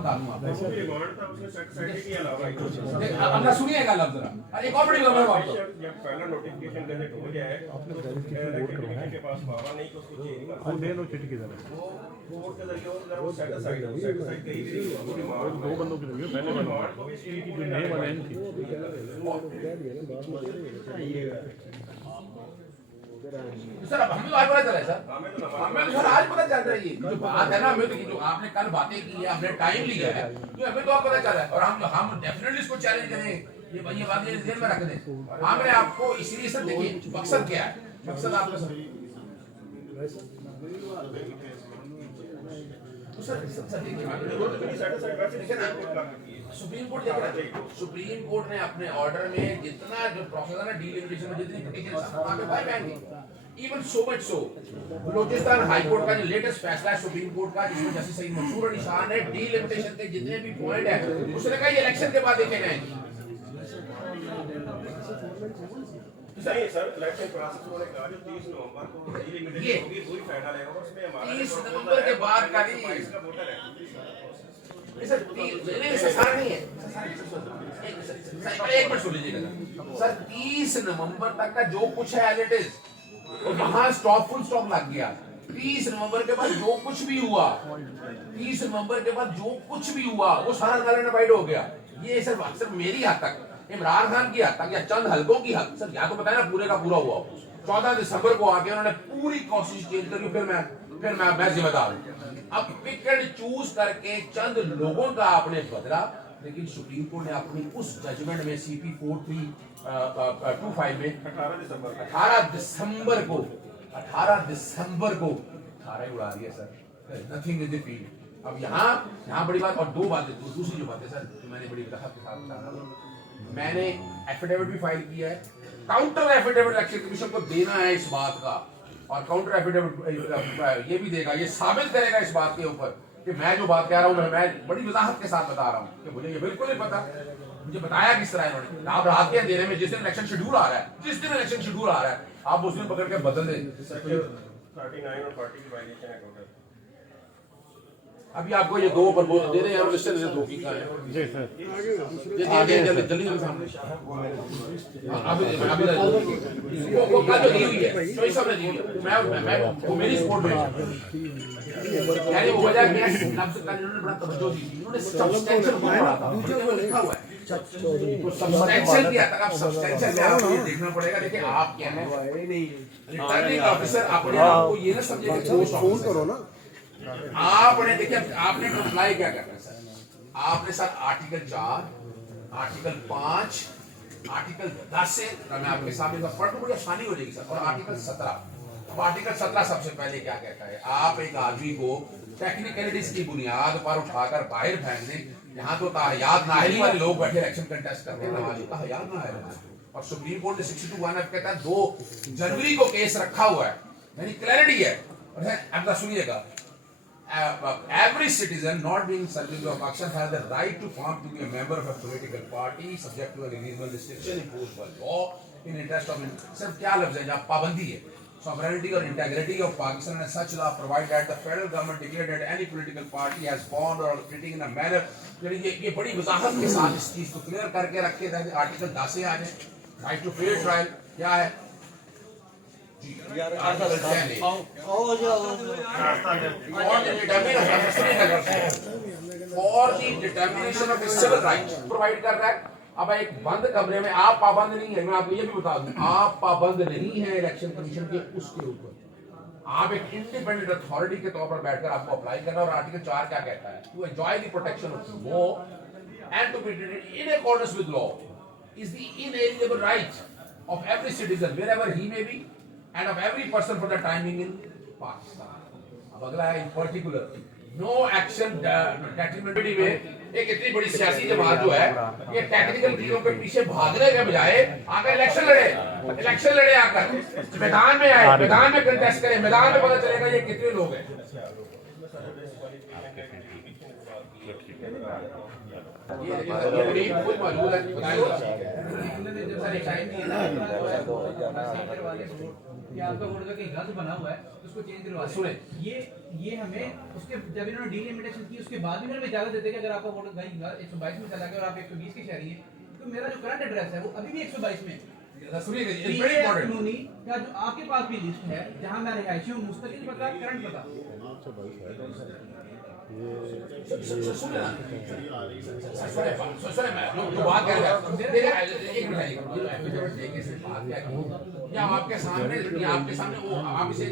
बता दूं आपको। अपना सुनिएगा लफ्ज जरा, एक और बड़ी खबर आपको। जब पहला नोटिफिकेशन जनरेट हो जाए के पास पावर नहीं तो उसको चेंज कर वो कोर्ट के जरिए वो सेट असाइड कहीं भी दो बंदों के जरिए पहले की जो नेम वाले थी। सर अब हमें तो आज पता चला है सर, हमें तो सर आज पता चल रहा है ये जो बात है ना, हमें तो जो आपने कल बातें की है, हमने टाइम लिया है, तो हमें तो आप पता चला है और हम डेफिनेटली इसको चैलेंज करेंगे। ये बात ये ध्यान में रख दें। हमने आपको इसलिए सर देखिए मकसद क्या है, मकसद आपका sir supreme court supreme court ने अपने ऑर्डर में जितना जो प्रोसेस है ना डीलिमिटेशन में जितनी protection even so much so Balochistan high court का जो लेटेस्ट फैसला है सुप्रीम कोर्ट का जिसमें जस्टिस सईद मंसूर अली शाह ने डीलिमिटेशन के जितने भी पॉइंट है उसने कहा ये इलेक्शन के बाद देखे गए। नहीं सर, इलेक्शन प्रोसेस उन्होंने कहा जो 30 नवंबर को डीलिमिटेशन होगी पूरी फायदा लेगा उसमें हमारा 30 नवंबर के बाद का नहीं इसका वोटर है सर, सारा नहीं है एक मिनट सुन लीजिएगा सर। 30 नवंबर तक का जो कुछ है एज इट इज और वहां स्टॉप फुल स्टॉप लग गया। 30 नवंबर के बाद जो कुछ भी हुआ 30 नवंबर के बाद जो कुछ भी हुआ वो सारा नलिफाइड हो गया। ये सिर्फ मेरी हद तक इमरान खान की हद तक या चंद हलकों की हद सर या तो बताया ना पूरे का पूरा हुआ। 14 दिसंबर को आके उन्होंने पूरी कॉन्स्टिट्यूशन चेंज करी, फिर मैं जिम्मेदार हूं। अब पिक एंड चूज करके चंद लोगों का आपने बदला, लेकिन सुप्रीम कोर्ट ने अपनी उस जजमेंट में CP 4325 में 18 दिसंबर को सारा ही उड़ा दिया sir. Nothing is the field. अब यहाँ बड़ी बात और दो बातें दूसरी जो बात है सर जो मैंने बड़ी वजाहत के साथ बताना, मैंने एफिडेविट भी फाइल किया है, काउंटर एफिडेविट इलेक्शन कमीशन को देना है इस बात का, और काउंटर एफिडेविट ये भी देगा, ये साबित करेगा इस बात के ऊपर कि मैं जो बात कह रहा हूँ मैं बड़ी वजाहत के साथ बता रहा हूँ कि मुझे ये बिल्कुल नहीं पता। मुझे बताया किस तरह इन्होंने, आप रात के अंधेरे में जिस दिन इलेक्शन शेड्यूल आ रहा है आप उस दिन पकड़ के बदल दें। 39 और 40 की वायलेशन है टोटल। अभी आपको ये दो प्रपोजल दे रहे हैं और इससे दो की का है जी सर ये जल्दी जल्दी सामने अभी वो कल जो दी हुई है तो इस सब ने दी हुई है। मैं वो मेरी सपोर्ट में यानी वो वजह क्या है लफ्ज का इन्होंने बड़ा तवज्जो दी थी, इन्होंने सब्सटेंशियल पढ़ा था वो लिखा हुआ है तो सब्सटेंशियल दिया था। आप सब्सटेंशियल में आपको ये देखना पड़ेगा। देखिए आप क्या है रिटर्निंग ऑफिसर अपने आप को ये ना समझे कि फोन करो ना आपने देखिए आपने अप्लाई क्या करना है सर, आपने सर आर्टिकल 4 आर्टिकल 5 आर्टिकल 10 से मैं आपके सामने पढ़ दूं मुझे आसानी हो जाएगी सर, और आर्टिकल 17। अब आर्टिकल 17 सबसे पहले क्या कहता है, आप एक आदमी को टेक्निकलिटीज की बुनियाद पर उठाकर बाहर फेंक दें। यहाँ तो ताहयात नाअहली वाले लोग बैठे इलेक्शन कंटेस्ट करते हैं, ताहयात नाअहल और सुप्रीम कोर्ट ने 62(1) कहता है 2 जनवरी को केस रखा हुआ है, यानी क्लैरिटी है। अब सुनिएगा, every citizen not being subject to auction has the right to form to be a member of a political party subject to a reasonable restriction imposed by law in interest of सिर्फ क्या लफ्ज है जहाँ पाबंदी है sovereignty or integrity of Pakistan and such law provide that the federal government declare that any political party has formed or operating in a manner ये बड़ी वजाहत के साथ इस चीज को क्लियर करके रखे थे। आर्टिकल 10 से आ जाए राइट टू फेयर ट्रायल क्या है for the determination of civil rights provide कर रहा है। अब एक बंद कमरे में आप पाबंद नहीं है, मैं आपको ये भी बता दूं आप पाबंद नहीं है इलेक्शन कमीशन के उसके ऊपर, आप एक इंडिपेंडेंट अथॉरिटी के तौर पर बैठकर आपको अप्लाई करना। और आर्टिकल 4 क्या कहता है, to enjoy the protection of law and to be treated in accordance with law is the ineligible right of every citizen wherever he may be and of every person for the timing in Pakistan. अब अगला है in particular no action detrimental में एक इतनी बड़ी सियासी जमात जो है ये टेक्निकल चीजों के पीछे भागने के बजाय आकर इलेक्शन लड़े आकर मैदान में आए, मैदान में कंटेस्ट करें, मैदान में पता चलेगा ये कितने लोग हैं। ये खुद मौजूद है कि आपका वोटर का कहीं गलत बना हुआ है तो उसको चेंज करवा दें। सुने। ये हमें उसके जब इन्होंने डिलिमिटेशन की उसके बाद भी इन्होंने इजाजत देते कि अगर आपका वोटर कहीं 122 में चला गया और आप 120 की शहरी हैं तो मेरा जो करंट एड्रेस है वो अभी भी 122 में है। सुनिए तो वेरी ये इंपॉर्टेंट कानूनी का जो आपके पास भी लिस्ट है जहां मैं रिहायशी हूँ मुस्तकिल पता करंट पता सुने मैं जो बात कह रहा हूं एक मिनट या आपके सामने वो आप इसे